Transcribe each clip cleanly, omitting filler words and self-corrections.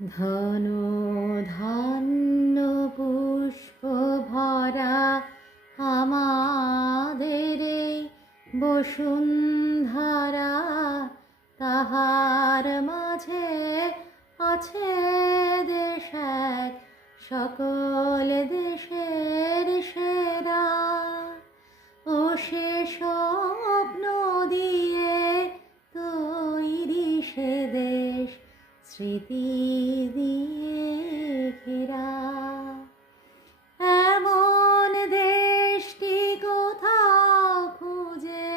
ধন ধান্য পুষ্প ভরা আমাদের এই বসুন্ধরা, তাহার মাঝে আছে দেশ এক সকল দেশের সেরা। ও সে স্বপ্ন দিয়ে তৈরি সে দেশ স্মৃতি দিয়ে ঘেরা। এমন দেশটি কোথাও খুঁজে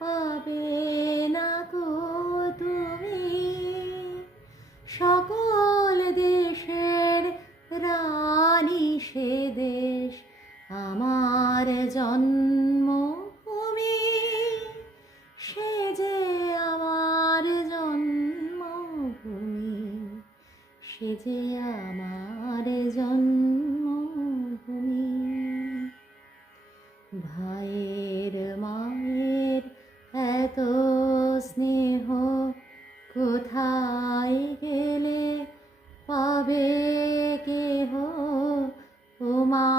পাবে না কো তুমি, সকল দেশের রানী সে দেশ আমার জন্মভূমি, সে যে আমার জন্মভূমি, সে যে আমার জন্মভূমি। ভাইয়ের মায়ের এত স্নেহ কোথায় গেলে পাবে কেহ, ও মা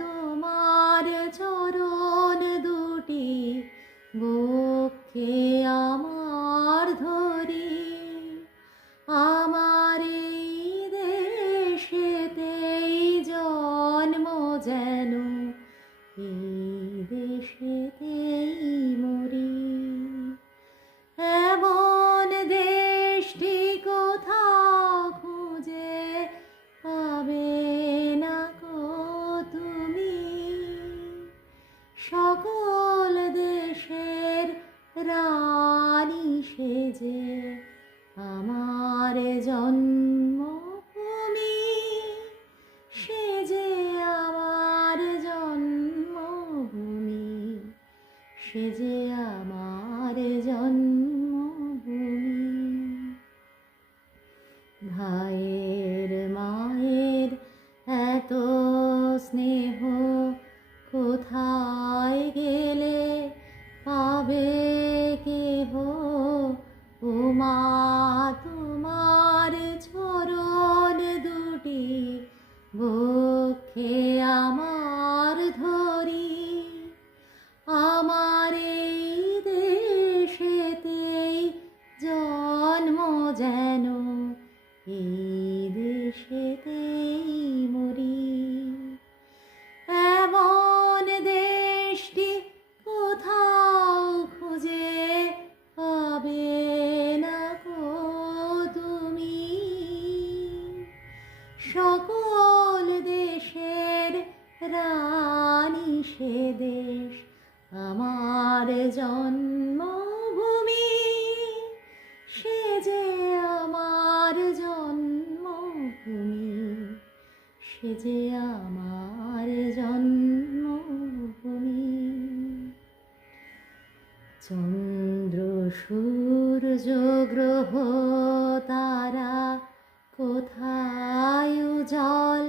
তোমার চরণ দুটি বক্ষে আমার ধরি। আমার এই দেশেতেই জন্ম যেন এই দেশেতেই মরি। এমন দেশটি কোথাও খুঁজে পাবে না কো তুমি, সকল দেশের রানী সে যে আমার জন্মভূমি, সে যে আমার জন্মভূমি, সে যে আমার জন্মভূমি। ভাইয়ের মায়ের এত স্নেহ কোথায় গেলে পাবে কেহ, ও মা তোমার চরণ দুটি বক্ষে আমার ধরি। আমার এই দেশেতেই জন্ম যেন এই দেশেতেই মরি। এমন দেশটি কোথাও খুঁজে পাবে না কো তুমি, সকল দেশের রানী সে দেশ আমার জন্মভূমি, সে যে আমার জন্মভূমি, সে যে আমার জন্মভূমি। চন্দ্র সূর্য গ্রহ তারা কোথায় উজ্জ্বল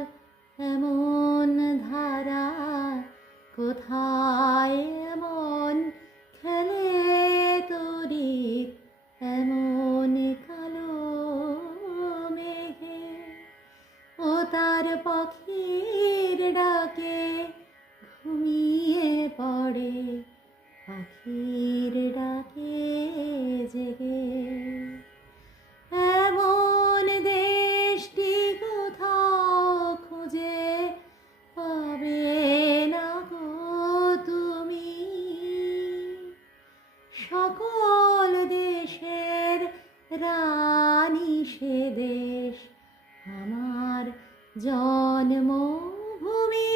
এমন ধারা, কোথায় এমন খেলে তড়িৎ এমন কালো মেঘে, ও তার পাখির ডাকে ঘুমিয়ে পড়ে পাখির ডাকে জেগে। এমন দেশটি কোথাও খুঁজে পাবে না গো তুমি, সকল দেশের রানী সে দেশ আমার জন্মভূমি,